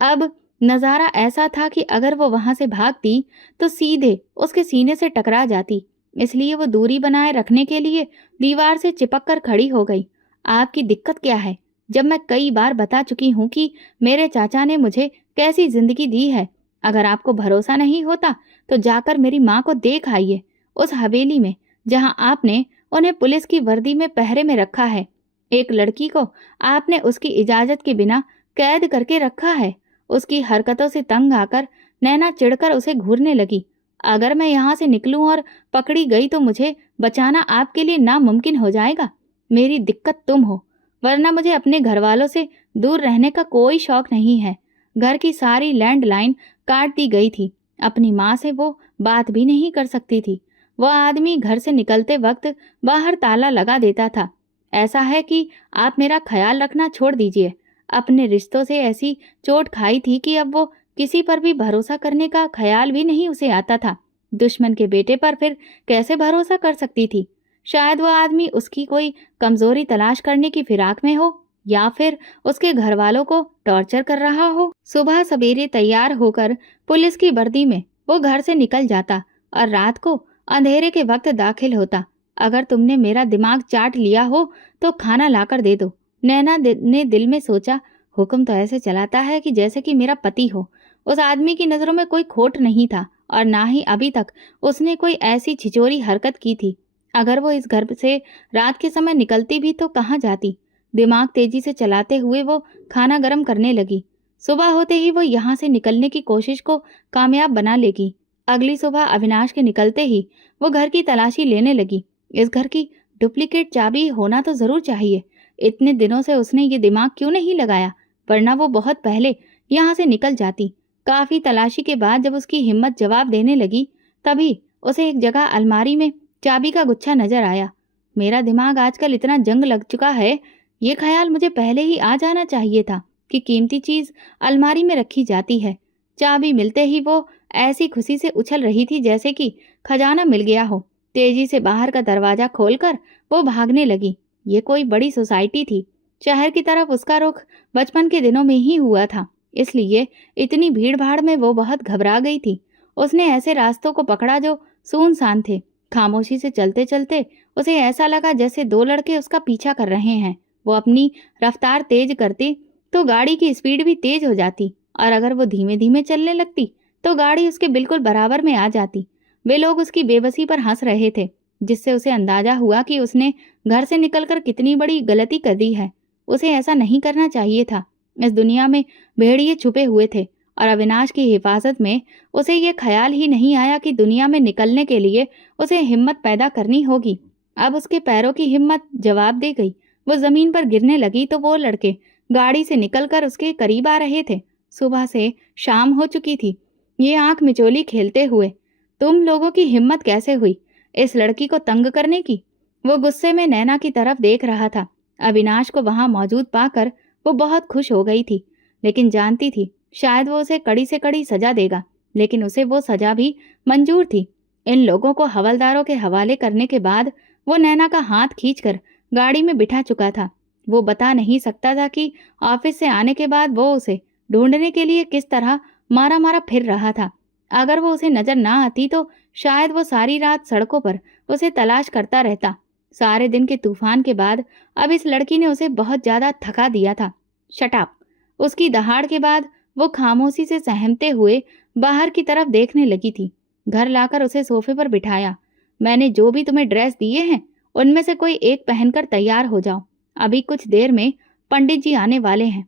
अब नजारा ऐसा था कि अगर वो वहां से भागती तो सीधे उसके सीने से टकरा जाती। इसलिए वो दूरी बनाए रखने के लिए दीवार से चिपक कर खड़ी हो गई। आपकी दिक्कत क्या है? जब मैं कई बार बता चुकी हूँ कि मेरे चाचा ने मुझे कैसी जिंदगी दी है। अगर आपको भरोसा नहीं होता तो जाकर मेरी माँ को देख आइए, उस हवेली में जहाँ आपने उन्हें पुलिस की वर्दी में पहरे में रखा है। एक लड़की को आपने उसकी इजाजत के बिना कैद करके रखा है। उसकी हरकतों से तंग आकर नैना चिढ़कर उसे घूरने लगी। अगर मैं यहाँ से निकलूं और पकड़ी गई तो मुझे बचाना आपके लिए नामुमकिन हो जाएगा। मेरी दिक्कत तुम हो, वरना मुझे अपने घर वालों से दूर रहने का कोई शौक नहीं है। घर की सारी लैंडलाइन काट दी गई थी। अपनी माँ से वो बात भी नहीं कर सकती थी। वह आदमी घर से निकलते वक्त बाहर ताला लगा देता था। ऐसा है कि आप मेरा ख्याल रखना छोड़ दीजिए। अपने रिश्तों से ऐसी चोट खाई थी कि अब वो किसी पर भी भरोसा करने का ख्याल भी नहीं उसे आता था। दुश्मन के बेटे पर फिर कैसे भरोसा कर सकती थी? शायद वह आदमी उसकी कोई कमजोरी तलाश करने की फिराक में हो, या फिर उसके घर वालों को टॉर्चर कर रहा हो। सुबह सवेरे तैयार होकर पुलिस की वर्दी में वो घर से निकल जाता और रात को अंधेरे के वक्त दाखिल होता। अगर तुमने मेरा दिमाग चाट लिया हो तो खाना लाकर दे दो। नैना ने दिल में सोचा, हुक्म तो ऐसे चलाता है कि जैसे कि मेरा पति हो। उस आदमी की नजरों में कोई खोट नहीं था और ना ही अभी तक उसने कोई ऐसी छिचोरी हरकत की थी। अगर वो इस घर से रात के समय निकलती भी तो कहाँ जाती? दिमाग तेजी से चलाते हुए वो खाना गर्म करने लगी। सुबह होते ही वो यहाँ से निकलने की कोशिश को कामयाब बना लेगी। अगली सुबह अविनाश के निकलते ही वो घर की तलाशी लेने लगी। इस घर की डुप्लीकेट चाबी होना तो जरूर चाहिए। इतने दिनों से उसने ये दिमाग क्यों नहीं लगाया, वरना वो बहुत पहले यहाँ से निकल जाती। काफी तलाशी के बाद जब उसकी हिम्मत जवाब देने लगी, तभी उसे एक जगह अलमारी में चाबी का गुच्छा नजर आया। मेरा दिमाग आजकल इतना जंग लग चुका है, ये ख्याल मुझे पहले ही आ जाना चाहिए था कि कीमती चीज अलमारी में रखी जाती है। चाबी मिलते ही वो ऐसी खुशी से उछल रही थी जैसे कि खजाना मिल गया हो। तेजी से बाहर का दरवाजा खोलकर वो भागने लगी। ये कोई बड़ी सोसाइटी थी। शहर की तरफ उसका रुख बचपन के दिनों में ही हुआ था, इसलिए इतनी भीड़ भाड़ में वो बहुत घबरा गई थी। उसने ऐसे रास्तों को पकड़ा जो सुनसान थे। खामोशी से चलते चलते उसे ऐसा लगा जैसे दो लड़के उसका पीछा कर रहे हैं। वो अपनी रफ्तार तेज करती तो गाड़ी की स्पीड भी तेज हो जाती, और अगर वो धीमे धीमे चलने लगती तो गाड़ी उसके बिल्कुल बराबर में आ जाती। वे लोग उसकी बेबसी पर हंस रहे थे, जिससे उसे अंदाजा हुआ कि उसने घर से निकलकर कितनी बड़ी गलती कर दी है। उसे ऐसा नहीं करना चाहिए था। इस दुनिया में भेड़िए छुपे हुए थे और अविनाश की हिफाजत में उसे ये ख्याल ही नहीं आया कि दुनिया में निकलने के लिए उसे हिम्मत पैदा करनी होगी। अब उसके पैरों की हिम्मत जवाब दे गई। वो जमीन पर गिरने लगी तो वो लड़के गाड़ी से निकलकर उसके करीब आ रहे थे। सुबह से शाम हो चुकी थी। ये आंख मिचोली खेलते हुए, तुम लोगों की हिम्मत कैसे हुई इस लड़की को तंग करने की? वो गुस्से में नैना की तरफ देख रहा था। अविनाश को वहां मौजूद पाकर वो बहुत खुश हो गई थी, लेकिन जानती थी शायद वो उसे कड़ी से कड़ी सजा देगा। लेकिन उसे वो सजा भी मंजूर थी। इन लोगों को हवलदारों के हवाले करने के बाद वो नैना का हाथ खींचकर गाड़ी में बिठा चुका था। वो बता नहीं सकता था कि ऑफिस से आने के बाद वो उसे ढूंढने के लिए किस तरह मारा मारा फिर रहा था। अगर वो उसे नजर ना आती तो शायद वो सारी रात सड़कों पर उसे तलाश करता रहता। सारे दिन के तूफान के बाद अब इस लड़की ने उसे बहुत ज्यादा थका दिया था। Shut up! उसकी दहाड़ के बाद वो खामोशी से सहमते हुए बाहर की तरफ देखने लगी थी। घर लाकर उसे सोफे पर बिठाया। मैंने जो भी तुम्हें ड्रेस दिए हैं उनमें से कोई एक पहनकर तैयार हो जाओ। अभी कुछ देर में पंडित जी आने वाले हैं।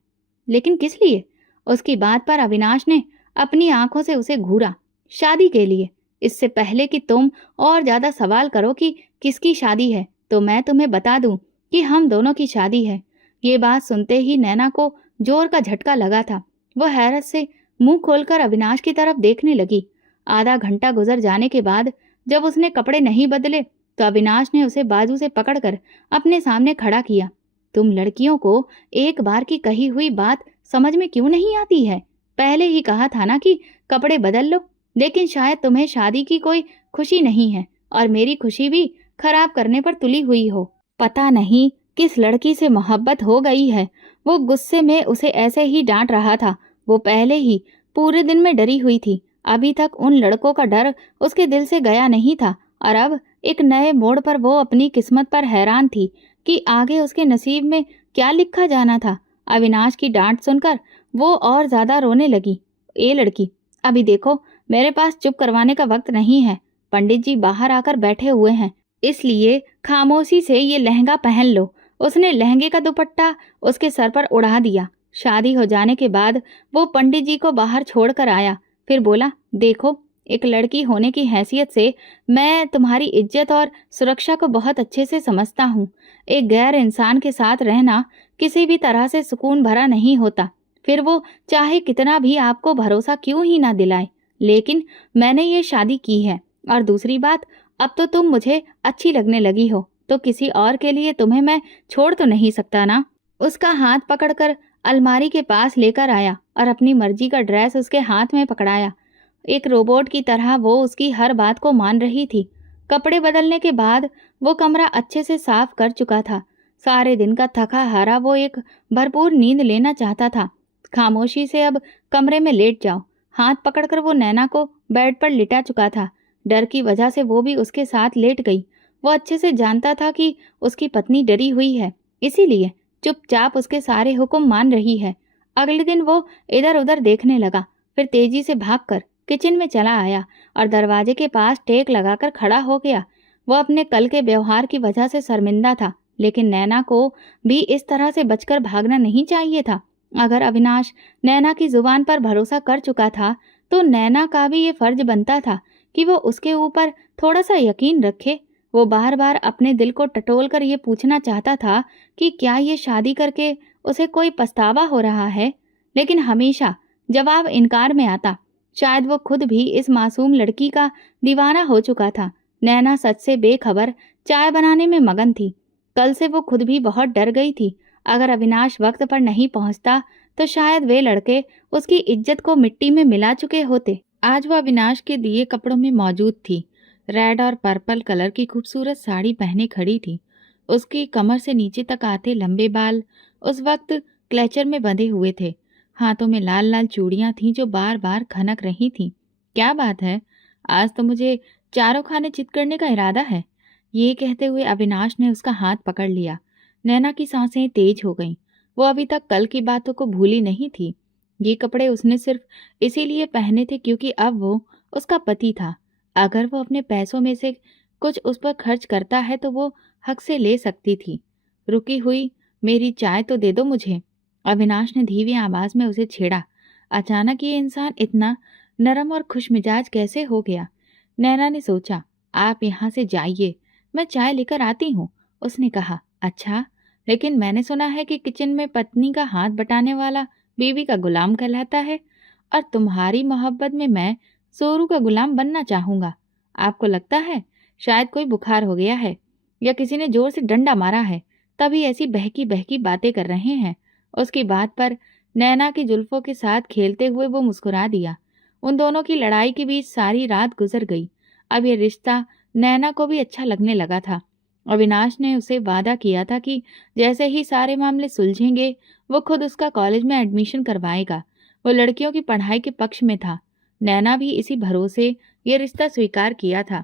लेकिन किस लिए? उसकी बात पर अविनाश ने अपनी आंखों से उसे घूरा। शादी के लिए। इससे पहले कि तुम और ज्यादा सवाल करो कि किसकी शादी है, तो मैं तुम्हें बता दूं कि हम दोनों की शादी है। ये बात सुनते ही नैना को जोर का झटका लगा था। वो हैरत से मुंह खोलकर अविनाश की तरफ देखने लगी। आधा घंटा गुजर जाने के बाद जब उसने कपड़े नहीं बदले तो अविनाश ने उसे बाजू से पकड़कर अपने सामने खड़ा किया। तुम लड़कियों को एक बार की कही हुई बात समझ में क्यों नहीं आती है? पहले ही कहा था ना कि कपड़े बदल लो। लेकिन शायद तुम्हें शादी की कोई खुशी नहीं है और मेरी खुशी भी खराब करने पर तुली हुई हो। पता नहीं किस लड़की से मोहब्बत हो गई है। वो गुस्से में उसे ऐसे ही डांट रहा था। वो पहले ही पूरे दिन में डरी हुई थी। अभी तक उन लड़कों का डर उसके दिल से गया नहीं था, और अब एक नए मोड़ पर वो अपनी किस्मत पर हैरान थी कि आगे उसके नसीब में क्या लिखा जाना था? अविनाश की डांट सुनकर वो और ज्यादा रोने लगी। ए लड़की, अभी देखो, मेरे पास चुप करवाने का वक्त नहीं है। पंडित जी बाहर आकर बैठे हुए हैं, इसलिए खामोशी से ये लहंगा पहन लो। उसने लहंगे का दुपट्टा उसके सर पर उड़ा दिया। शादी हो जाने के बाद वो पंडित जी को बाहर छोड़कर आया, फिर बोला, देखो, एक लड़की होने की हैसियत से मैं तुम्हारी इज्जत और सुरक्षा को बहुत अच्छे से समझता हूँ। एक गैर इंसान के साथ रहना किसी भी तरह से सुकून भरा नहीं होता, फिर वो चाहे कितना भी आपको भरोसा क्यों ही ना दिलाए। लेकिन मैंने ये शादी की है, और दूसरी बात, अब तो तुम मुझे अच्छी लगने लगी हो, तो किसी और के लिए तुम्हें मैं छोड़ तो नहीं सकता ना। उसका हाथ पकड़कर अलमारी के पास लेकर आया और अपनी मर्जी का ड्रेस उसके हाथ में पकड़ाया। एक रोबोट की तरह वो उसकी हर बात को मान रही थी। कपड़े बदलने के बाद वो कमरा अच्छे से साफ कर चुका था। सारे दिन का थका हारा वो एक भरपूर नींद लेना चाहता था। खामोशी से अब कमरे में लेट जाओ। हाथ पकड़कर वो नैना को बेड पर लिटा चुका था। डर की वजह से वो भी उसके साथ लेट गई। वो अच्छे से जानता था कि उसकी पत्नी डरी हुई है, इसीलिए चुपचाप उसके सारे हुक्म मान रही है। अगले दिन वो इधर उधर देखने लगा, फिर तेजी से भागकर किचन में चला आया और दरवाजे के पास टेक लगाकर खड़ा हो गया। वो अपने कल के व्यवहार की वजह से शर्मिंदा था, लेकिन नैना को भी इस तरह से बचकर भागना नहीं चाहिए था। अगर अविनाश नैना की जुबान पर भरोसा कर चुका था, तो नैना का भी ये फर्ज बनता था कि वो उसके ऊपर थोड़ा सा यकीन रखे। वो बार बार अपने दिल को टटोल कर ये पूछना चाहता था कि क्या ये शादी करके उसे कोई पछतावा हो रहा है, लेकिन हमेशा जवाब इनकार में आता। शायद वो खुद भी इस मासूम लड़की का दीवाना हो चुका था। नैना सच से बेखबर चाय बनाने में मगन थी। कल से वो खुद भी बहुत डर गई थी। अगर अविनाश वक्त पर नहीं पहुंचता तो शायद वे लड़के उसकी इज्जत को मिट्टी में मिला चुके होते। आज वो अविनाश के दिए कपड़ों में मौजूद थी। रेड और पर्पल कलर की खूबसूरत साड़ी पहने खड़ी थी। उसकी कमर से नीचे तक आते लंबे बाल उस वक्त क्लेचर में बंधे हुए थे। हाथों में लाल लाल चूड़ियां थीं जो बार बार खनक रही थीं। क्या बात है, आज तो मुझे चारों खाने चित करने का इरादा है। ये कहते हुए अविनाश ने उसका हाथ पकड़ लिया। नैना की सांसें तेज हो गईं। वो अभी तक कल की बातों को भूली नहीं थी। ये कपड़े उसने सिर्फ इसीलिए पहने थे क्योंकि अब वो उसका पति था। अगर वो अपने पैसों में से कुछ उस पर खर्च करता है तो वो हक से ले सकती थी। रुकी हुई, मेरी चाय तो दे दो मुझे। अविनाश ने धीमी आवाज में उसे छेड़ा। अचानक ये इंसान इतना नरम और खुशमिजाज कैसे हो गया? नैना ने सोचा, आप यहाँ से जाइए, मैं चाय लेकर आती हूँ। उसने कहा, अच्छा, लेकिन मैंने सुना है कि किचन में पत्नी का हाथ बटाने वाला बीवी का गुलाम कहलाता है, और तुम्हारी मोहब्बत में मैं सोरू का गुलाम बनना चाहूंगा। आपको लगता है शायद कोई बुखार हो गया है या किसी ने जोर से डंडा मारा है, तभी ऐसी बहकी बहकी बातें कर रहे हैं। उसकी बात पर नैना की जुल्फों के साथ खेलते हुए वो मुस्कुरा दिया। उन दोनों की लड़ाई के बीच सारी रात गुजर गई। अब ये रिश्ता नैना को भी अच्छा लगने लगा था। अविनाश ने उसे वादा किया था कि जैसे ही सारे मामले सुलझेंगे वो खुद उसका कॉलेज में एडमिशन करवाएगा। वो लड़कियों की पढ़ाई के पक्ष में था। नैना भी इसी भरोसे ये रिश्ता स्वीकार किया था।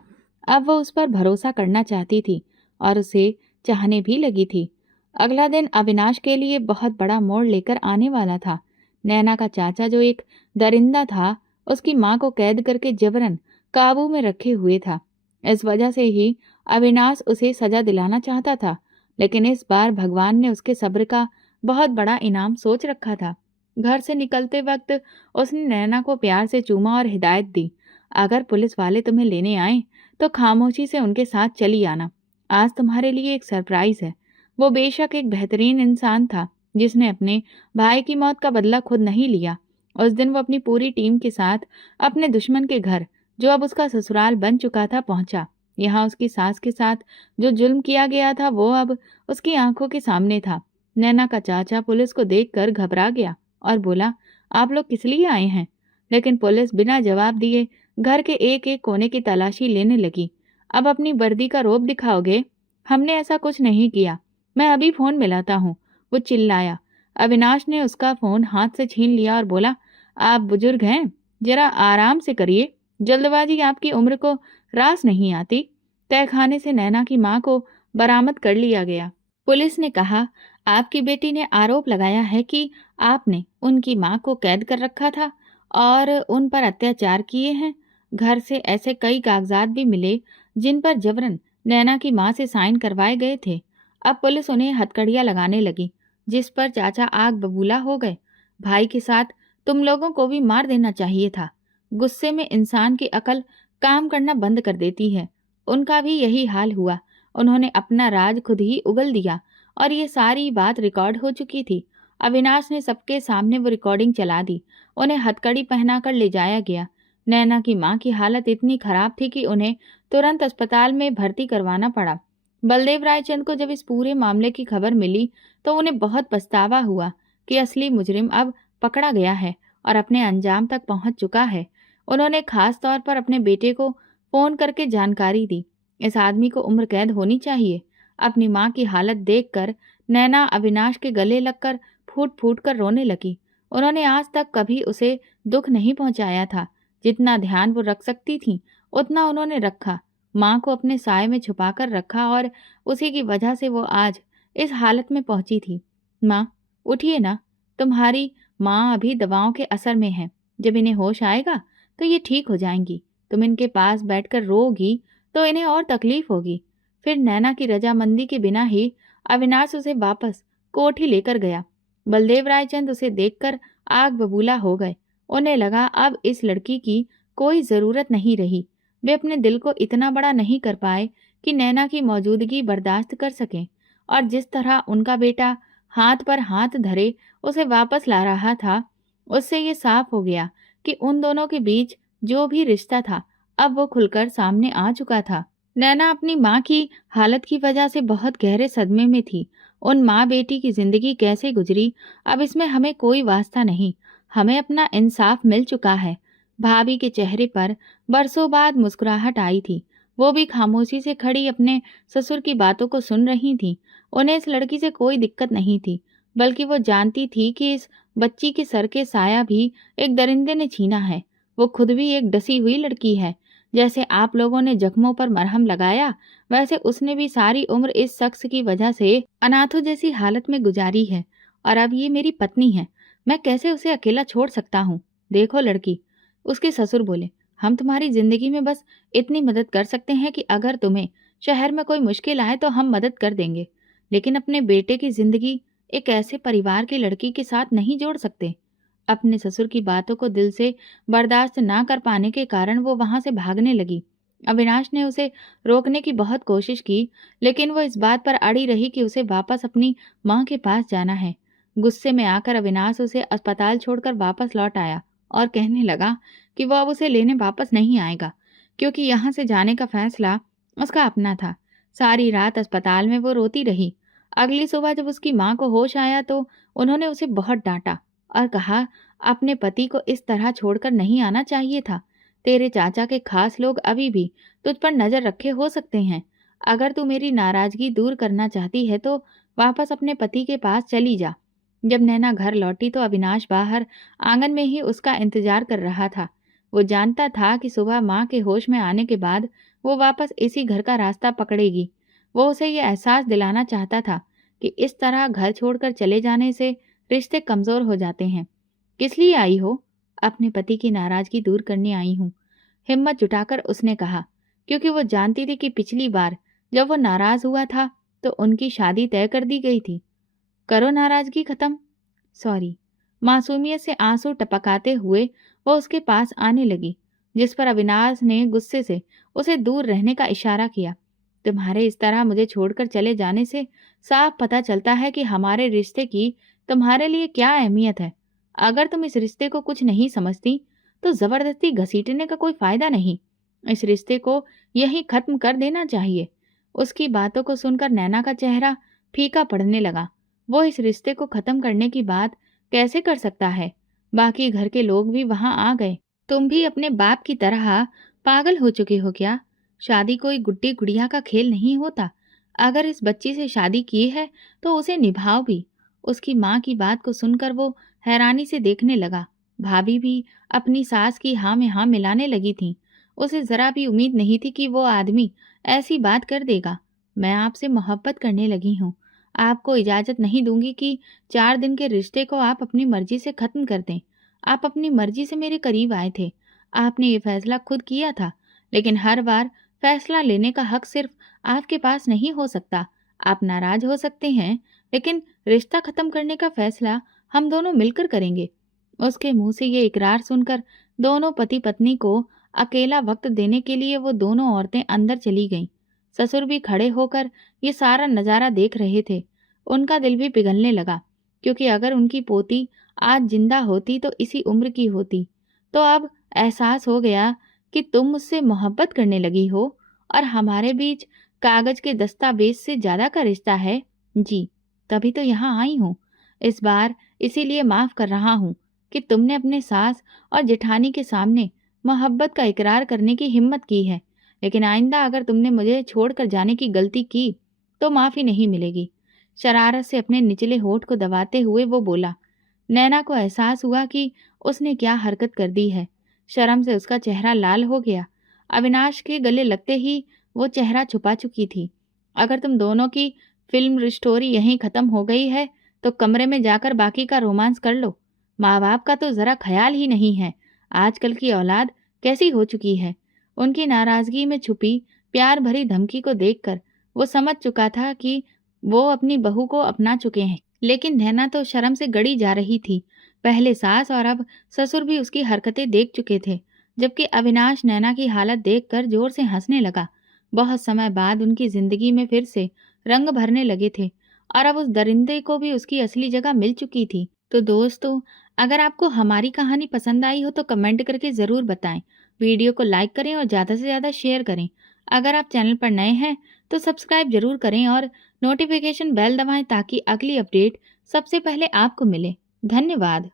अब वो उस पर भरोसा करना चाहती थी और उसे चाहने भी लगी थी। अगला दिन अविनाश के लिए बहुत बड़ा मोड़ लेकर आने वाला था। नैना का चाचा, जो एक दरिंदा था, उसकी मां को कैद करके जबरन काबू में रखे हुए था। इस वजह से ही अविनाश उसे सजा दिलाना चाहता था, लेकिन इस बार भगवान ने उसके सब्र का बहुत बड़ा इनाम सोच रखा था। घर से निकलते वक्त उसने नैना को प्यार से चूमा और हिदायत दी, अगर पुलिस वाले तुम्हें लेने आए तो खामोशी से उनके साथ चली आना। आज तुम्हारे लिए एक सरप्राइज है। वो बेशक एक बेहतरीन इंसान था जिसने अपने भाई की मौत का बदला खुद नहीं लिया। उस दिन वो अपनी पूरी टीम के साथ अपने दुश्मन के घर, जो अब उसका ससुराल बन चुका था, पहुंचा। यहाँ उसकी सास के साथ जो जुल्म किया गया था वो अब उसकी आंखों के सामने था। नैना का चाचा पुलिस को देखकर घबरा गया और बोला, आप लोग किस लिए आए हैं? लेकिन पुलिस बिना जवाब दिए घर के एक एक कोने की तलाशी लेने लगी। अब अपनी वर्दी का रौब दिखाओगे? हमने ऐसा कुछ नहीं किया, मैं अभी फोन मिलाता हूँ, वो चिल्लाया। अविनाश ने उसका फोन हाथ से छीन लिया और बोला, आप बुजुर्ग हैं, जरा आराम से करिए, जल्दबाजी आपकी उम्र को रास नहीं आती। तहखाने से नैना की मां को बरामद कर लिया गया। पुलिस ने कहा, आपकी बेटी ने आरोप लगाया है कि आपने उनकी माँ को कैद कर रखा था और उन पर अत्याचार किए हैं। घर से ऐसे कई कागजात भी मिले जिन पर जबरन नैना की माँ से साइन करवाए गए थे। अब पुलिस उन्हें हथकड़ियाँ लगाने लगी, जिस पर चाचा आग बबूला हो गए। भाई के साथ तुम लोगों को भी मार देना चाहिए था। गुस्से में इंसान की अकल काम करना बंद कर देती है। उनका भी यही हाल हुआ। उन्होंने अपना राज खुद ही उगल दिया और ये सारी बात रिकॉर्ड हो चुकी थी। अविनाश ने सबके सामने वो रिकॉर्डिंग चला दी। उन्हें हथकड़ी पहनाकर ले जाया गया। नैना की माँ की हालत इतनी खराब थी कि उन्हें तुरंत अस्पताल में भर्ती करवाना पड़ा। बलदेव रायचंद को जब इस पूरे मामले की खबर मिली तो उन्हें बहुत पछतावा हुआ कि असली मुजरिम अब पकड़ा गया है और अपने अंजाम तक पहुंच चुका है। उन्होंने खास तौर पर अपने बेटे को फोन करके जानकारी दी। इस आदमी को उम्र कैद होनी चाहिए। अपनी माँ की हालत देखकर नैना अविनाश के गले लगकर फूट फूट कर रोने लगी। उन्होंने आज तक कभी उसे दुख नहीं पहुंचाया था। जितना ध्यान वो रख सकती थी उतना उन्होंने रखा। माँ को अपने साए में छुपाकर रखा और उसी की वजह से वो आज इस हालत में पहुंची थी। माँ, उठिए ना। तुम्हारी माँ अभी दवाओं के असर में है। जब इन्हें होश आएगा तो ये ठीक हो जाएंगी। तुम इनके पास बैठकर रोगी तो इन्हें और तकलीफ होगी। फिर नैना की रजामंदी के बिना ही अविनाश उसे वापस कोठी लेकर गया। बलदेव रायचंद उसे देखकर आग बबूला हो गए। उन्हें लगा अब इस लड़की की कोई जरूरत नहीं रही। वे अपने दिल को इतना बड़ा नहीं कर पाए कि नैना की मौजूदगी बर्दाश्त कर सकें। और जिस तरह उनका बेटा हाथ पर हाथ धरे उसे वापस ला रहा था, उससे ये साफ हो गया कि उन दोनों के बीच जो भी रिश्ता था अब वो खुलकर सामने आ चुका था। नैना अपनी माँ की हालत की वजह से बहुत गहरे सदमे में थी। उन माँ बेटी की जिंदगी कैसे गुजरी अब इसमें हमें कोई वास्ता नहीं। हमें अपना इंसाफ मिल चुका है। भाभी के चेहरे पर बरसों बाद मुस्कुराहट आई थी। वो भी खामोशी से खड़ी अपने ससुर की बातों को सुन रही थी। उन्हें इस लड़की से कोई दिक्कत नहीं थी, बल्कि वो जानती थी कि इस बच्ची के सर के साया भी एक दरिंदे ने छीना है। वो खुद भी एक डसी हुई लड़की है। जैसे आप लोगों ने जख्मों पर मरहम लगाया, वैसे उसने भी सारी उम्र इस शख्स की वजह से अनाथों जैसी हालत में गुजारी है। और अब ये मेरी पत्नी है, मैं कैसे उसे अकेला छोड़ सकता हूँ। देखो लड़की, उसके ससुर बोले, हम तुम्हारी जिंदगी में बस इतनी मदद कर सकते हैं कि अगर तुम्हें शहर में कोई मुश्किल आए तो हम मदद कर देंगे, लेकिन अपने बेटे की जिंदगी एक ऐसे परिवार की लड़की के साथ नहीं जोड़ सकते। अपने ससुर की बातों को दिल से बर्दाश्त ना कर पाने के कारण वो वहां से भागने लगी। अविनाश ने उसे रोकने की बहुत कोशिश की, लेकिन वो इस बात पर अड़ी रही कि उसे वापस अपनी माँ के पास जाना है। गुस्से में आकर अविनाश उसे अस्पताल छोड़कर वापस लौट आया और कहने लगा कि वो अब उसे लेने वापस नहीं आएगा, क्योंकि यहाँ से जाने का फैसला उसका अपना था। सारी रात अस्पताल में वो रोती रही। अगली सुबह जब उसकी माँ को होश आया तो उन्होंने उसे बहुत डांटा और कहा, अपने पति को इस तरह छोड़कर नहीं आना चाहिए था। तेरे चाचा के खास लोग अभी भी तुझ पर नजर रखे हो सकते हैं। अगर तू मेरी नाराजगी दूर करना चाहती है तो वापस अपने पति के पास चली जा। जब नैना घर लौटी तो अविनाश बाहर आंगन में ही उसका इंतजार कर रहा था। वो जानता था कि सुबह माँ के होश में आने के बाद वो वापस इसी घर का रास्ता पकड़ेगी। वो उसे ये एहसास दिलाना चाहता था कि इस तरह घर छोड़कर चले जाने से रिश्ते कमजोर हो जाते हैं। किस लिए आई हो? अपने पति की नाराजगी दूर करने आई हूँ, हिम्मत जुटाकर उसने कहा, क्योंकि वो जानती थी कि पिछली बार जब वो नाराज हुआ था तो उनकी शादी तय कर दी गई थी। करो नाराजगी खत्म। सॉरी। मासूमियत से आंसू टपकाते हुए वो उसके पास आने लगी, जिस पर अविनाश ने गुस्से से उसे दूर रहने का इशारा किया। तुम्हारे इस तरह मुझे छोड़कर चले जाने से साफ पता चलता है कि हमारे रिश्ते की तुम्हारे लिए क्या अहमियत है। अगर तुम इस रिश्ते को कुछ नहीं समझती तो जबरदस्ती घसीटने का कोई फायदा नहीं। इस रिश्ते को यहीं खत्म कर देना चाहिए। उसकी बातों को सुनकर नैना का चेहरा फीका पड़ने लगा। वो इस रिश्ते को खत्म करने की बात कैसे कर सकता है? बाकी घर के लोग भी वहां आ गए। तुम भी अपने बाप की तरह पागल हो चुके हो क्या? शादी कोई गुड्डी गुड़िया का खेल नहीं होता। अगर इस बच्ची से शादी की है तो उसे निभाओ भी। उसकी माँ की बात को सुनकर वो हैरानी से देखने लगा। भाभी भी अपनी सास की हाँ में हाँ मिलाने लगी थी। उसे जरा भी उम्मीद नहीं थी कि वो आदमी ऐसी बात कर देगा। मैं आपसे मोहब्बत करने लगी हूँ। आपको इजाज़त नहीं दूँगी कि 4 दिन के रिश्ते को आप अपनी मर्ज़ी से ख़त्म कर दें। आप अपनी मर्ज़ी से मेरे करीब आए थे। आपने ये फ़ैसला खुद किया था, लेकिन हर बार फ़ैसला लेने का हक़ सिर्फ़ आपके पास नहीं हो सकता। आप नाराज़ हो सकते हैं, लेकिन रिश्ता ख़त्म करने का फ़ैसला हम दोनों मिलकर करेंगे। उसके मुँह से ये इकरार सुनकर दोनों पति-पत्नी को अकेला वक़्त देने के लिए वो दोनों औरतें अंदर चली गईं। ससुर भी खड़े होकर ये सारा नज़ारा देख रहे थे। उनका दिल भी पिघलने लगा, क्योंकि अगर उनकी पोती आज ज़िंदा होती तो इसी उम्र की होती। तो अब एहसास हो गया कि तुम मुझसे मोहब्बत करने लगी हो और हमारे बीच कागज़ के दस्तावेज़ से ज़्यादा का रिश्ता है। जी, तभी तो यहाँ आई हूँ। इस बार इसीलिए माफ़ कर रहा हूँ कि तुमने अपने सास और जेठानी के सामने मोहब्बत का इकरार करने की हिम्मत की है। लेकिन आइंदा अगर तुमने मुझे छोड़कर जाने की गलती की, तो माफ़ी नहीं मिलेगी। शरारत से अपने निचले होंठ को दबाते हुए वो बोला। नैना को एहसास हुआ कि उसने क्या हरकत कर दी है। शर्म से उसका चेहरा लाल हो गया। अविनाश के गले लगते ही वो चेहरा छुपा चुकी थी। अगर तुम दोनों की फ़िल्म स्टोरी यहीं ख़त्म हो गई है, तो कमरे में जाकर बाकी का रोमांस कर लो। माँ-बाप का तो ज़रा ख़याल ही नहीं है। आजकल की औलाद कैसी हो चुकी है। उनकी नाराज़गी में छुपी प्यार भरी धमकी को देखकर वो समझ चुका था कि वो अपनी बहू को अपना चुके हैं। लेकिन नैना तो शर्म से गड़ी जा रही थी। पहले सास और अब ससुर भी उसकी हरकतें देख चुके थे, जबकि अविनाश नैना की हालत देखकर जोर से हंसने लगा। बहुत समय बाद उनकी जिंदगी में फिर से रंग भरने लगे थे और अब उस दरिंदे को भी उसकी असली जगह मिल चुकी थी। तो दोस्तों, अगर आपको हमारी कहानी पसंद आई हो तो कमेंट करके ज़रूर बताएं। वीडियो को लाइक करें और ज़्यादा से ज़्यादा शेयर करें। अगर आप चैनल पर नए हैं तो सब्सक्राइब ज़रूर करें और नोटिफिकेशन बेल दबाएं ताकि अगली अपडेट सबसे पहले आपको मिले। धन्यवाद।